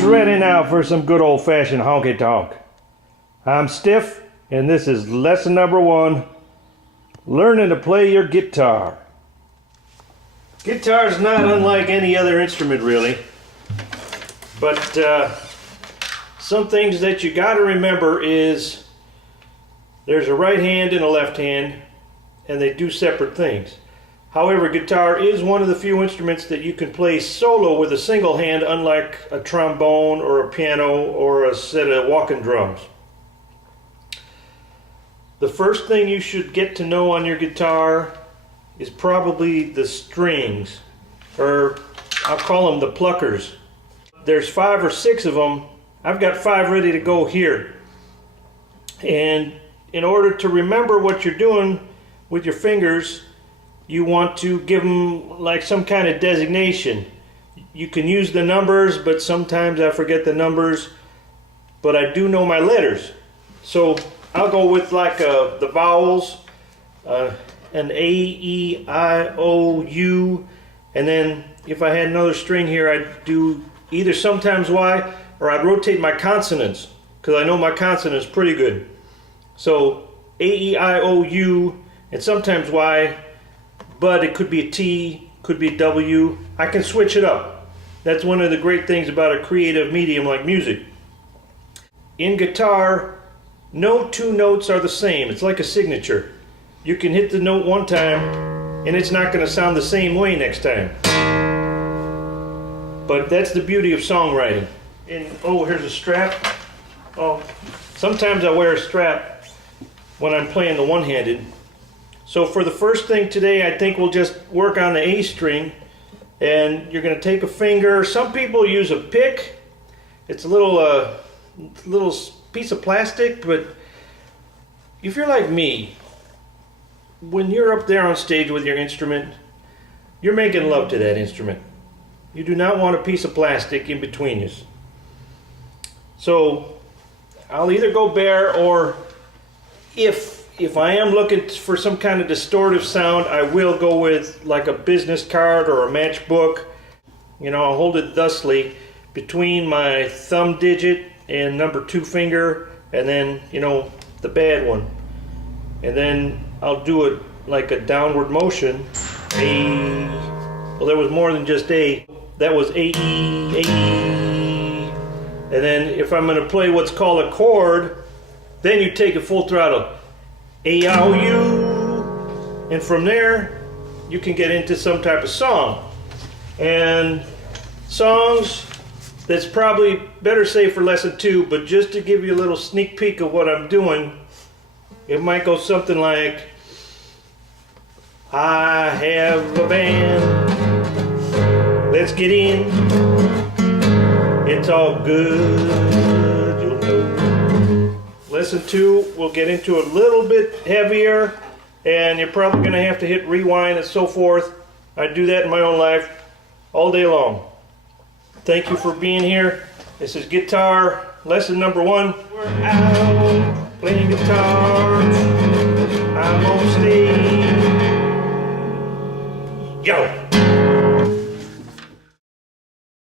Who's ready now for some good old-fashioned honky-tonk? I'm Stiff, and this is lesson number 1, learning to play your guitar. Guitar is not unlike any other instrument, really, but some things that you got to remember is there's a right hand and a left hand, and they do separate things. However, guitar is one of the few instruments that you can play solo with a single hand, unlike a trombone or a piano or a set of walking drums. The first thing you should get to know on your guitar is probably the strings, or I'll call them the pluckers. There's 5 or 6 of them. I've got 5 ready to go here. And in order to remember what you're doing with your fingers, you want to give them like some kind of designation. You can use the numbers, but sometimes I forget the numbers, but I do know my letters. So I'll go with like the vowels, an A, E, I, O, U, and then if I had another string here, I'd do either sometimes Y, or I'd rotate my consonants, because I know my consonants pretty good. So A, E, I, O, U, and sometimes Y, but it could be a T, could be a W. I can switch it up. That's one of the great things about a creative medium like music. In guitar, no 2 notes are the same. It's like a signature. You can hit the note one time and it's not going to sound the same way next time. But that's the beauty of songwriting. And oh, here's a strap. Oh, sometimes I wear a strap when I'm playing the one-handed. So for the first thing today, I think we'll just work on the A string, and you're going to take a finger. Some people use a pick. It's a little piece of plastic, but if you're like me, when you're up there on stage with your instrument, you're making love to that instrument. You do not want a piece of plastic in between you. So I'll either go bare, or if I am looking for some kind of distortive sound, I will go with like a business card or a matchbook. You know, I'll hold it thusly between my thumb digit and number 2 finger, and then, you know, the bad one. And then I'll do it like a downward motion. A. Well, there was more than just A. That was A, E, A, E. And then if I'm going to play what's called a chord, then you take it full throttle. A, I, O, U, and from there you can get into some type of song. And songs, that's probably better saved for lesson 2, but just to give you a little sneak peek of what I'm doing, it might go something like, I have a band, let's get in, it's all good, you'll know. Lesson 2, we'll get into a little bit heavier, and you're probably going to have to hit rewind and so forth. I do that in my own life all day long. Thank you for being here. This is guitar lesson number 1. We're out playing guitar. I'm on stage. Yo!